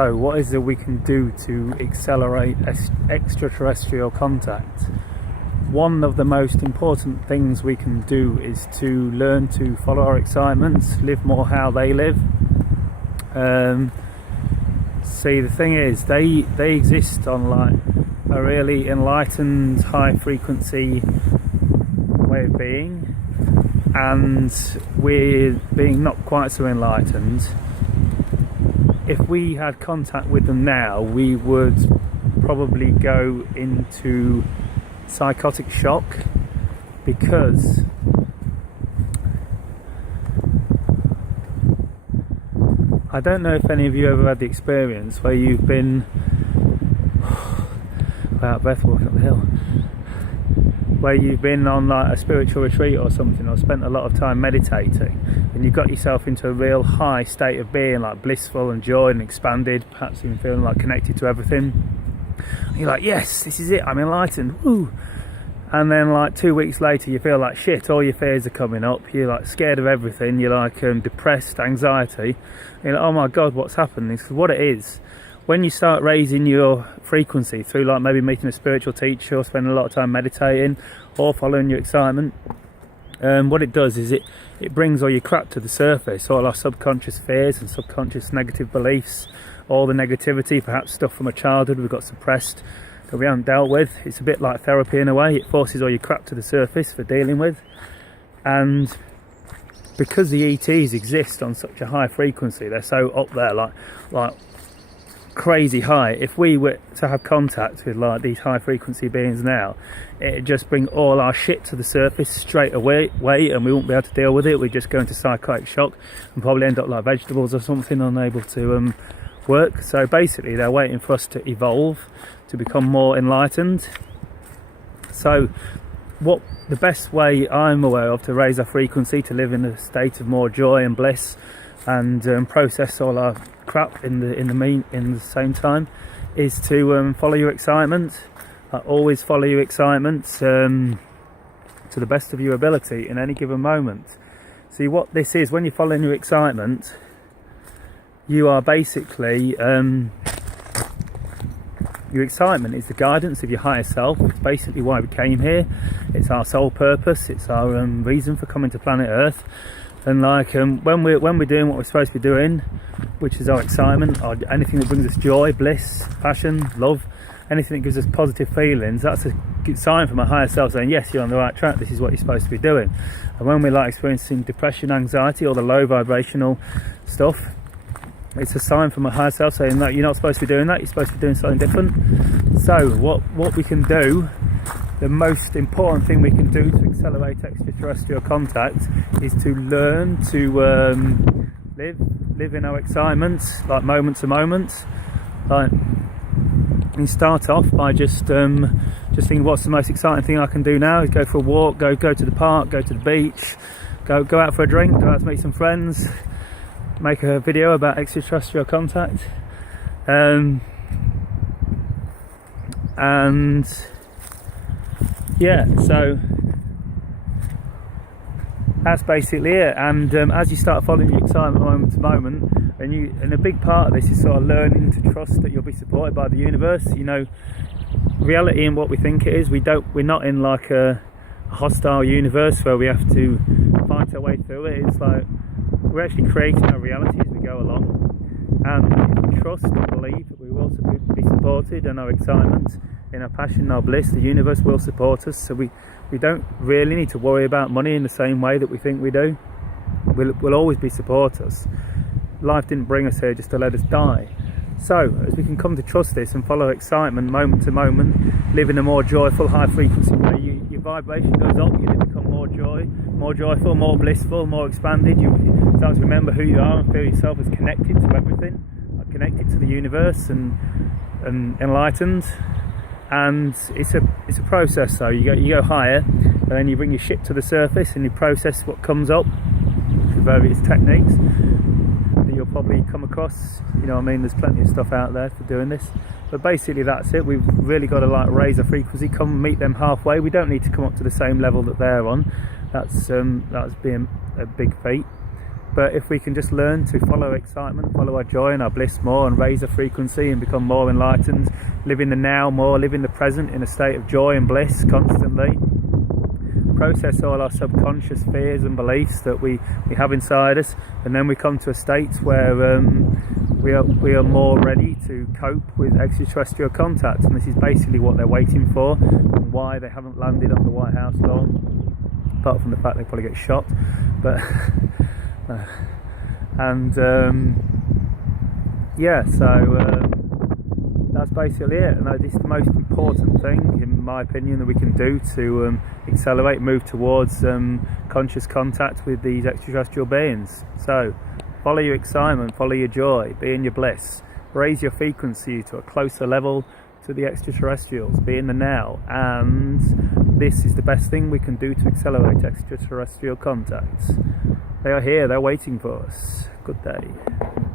So what is it we can do to accelerate extraterrestrial contact? One of the most important things we can do is to learn to follow our excitements, live more how they live. See, the thing is, they exist on like a really enlightened, high frequency way of being, and we're being not quite so enlightened. If we had contact with them now, we would probably go into psychotic shock, because I don't know if any of you ever had the experience where you've been out of breath walking up the hill, where you've been on like a spiritual retreat or something, or spent a lot of time meditating, and you've got yourself into a real high state of being, like blissful and joy and expanded, perhaps even feeling like connected to everything. And you're like, yes, this is it, I'm enlightened, woo. And then like 2 weeks later you feel like shit, all your fears are coming up, you're like scared of everything, you're like depressed, anxiety. You're like, oh my god, what's happened? It's what it is. When you start raising your frequency through like maybe meeting a spiritual teacher, or spending a lot of time meditating, or following your excitement, what it does is it brings all your crap to the surface, all our subconscious fears and subconscious negative beliefs, all the negativity, perhaps stuff from a childhood we've got suppressed that we haven't dealt with. It's a bit like therapy in a way. It forces all your crap to the surface for dealing with. And because the ETs exist on such a high frequency, they're so up there, like crazy high. If we were to have contact with like these high frequency beings now, it'd just bring all our shit to the surface straight away, and we won't be able to deal with it. We'd just go into psychotic shock and probably end up like vegetables or something, unable to work. So basically they're waiting for us to evolve, to become more enlightened. So what the best way I'm aware of to raise our frequency, to live in a state of more joy and bliss, and process all our crap in the same time, is to follow your excitement. Always follow your excitement to the best of your ability in any given moment. See, what this is, when you're following your excitement, you are basically your excitement is the guidance of your higher self. It's basically why we came here. It's our sole purpose. It's our reason for coming to planet Earth. And like when we're doing what we're supposed to be doing, which is our excitement, or anything that brings us joy, bliss, passion, love, anything that gives us positive feelings, that's a good sign from our higher self saying, yes, you're on the right track, this is what you're supposed to be doing. And when we're like experiencing depression, anxiety, or the low vibrational stuff, it's a sign from a higher self saying that you're not supposed to be doing that, you're supposed to be doing something different. So what we can do, the most important thing we can do to accelerate extraterrestrial contact, is to learn to live in our excitement, like moment to moment. Like, you start off by just thinking, what's the most exciting thing I can do now? Is go for a walk, go to the park, go to the beach, go out for a drink, go out to meet some friends, make a video about extraterrestrial contact, and yeah, so that's basically it. And as you start following your excitement moment to moment, and a big part of this is sort of learning to trust that you'll be supported by the universe. You know, reality and what we think it is. We're not in like a hostile universe where we have to fight our way through it. It's like we're actually creating our reality as we go along, and if we trust and believe that we will be supported in our excitement, in our passion, our bliss, the universe will support us. So we don't really need to worry about money in the same way that we think we do. We'll always be supporters. Life didn't bring us here just to let us die. So as we can come to trust this and follow excitement moment to moment, live in a more joyful, high frequency way, your vibration goes up, you become more joyful, more blissful, more expanded. You start to remember who you are and feel yourself as connected to everything, like connected to the universe and enlightened. And it's a process. So you go higher, and then you bring your shit to the surface and you process what comes up through various techniques that you'll probably come across. You know what I mean? There's plenty of stuff out there for doing this, but basically that's it. We've really got to like raise our frequency, come meet them halfway. We don't need to come up to the same level that they're on. That's being a big feat. But if we can just learn to follow excitement, follow our joy and our bliss more, and raise the frequency and become more enlightened, live in the now more, live in the present in a state of joy and bliss constantly, process all our subconscious fears and beliefs that we have inside us, and then we come to a state where we are more ready to cope with extraterrestrial contact. And this is basically what they're waiting for, and why they haven't landed on the White House lawn, apart from the fact they probably get shot. But yeah, so that's basically it. And this is the most important thing, in my opinion, that we can do to accelerate, move towards conscious contact with these extraterrestrial beings. So follow your excitement, follow your joy, be in your bliss, raise your frequency to a closer level to the extraterrestrials, be in the now, and this is the best thing we can do to accelerate extraterrestrial contacts. They are here, they're waiting for us. Good day.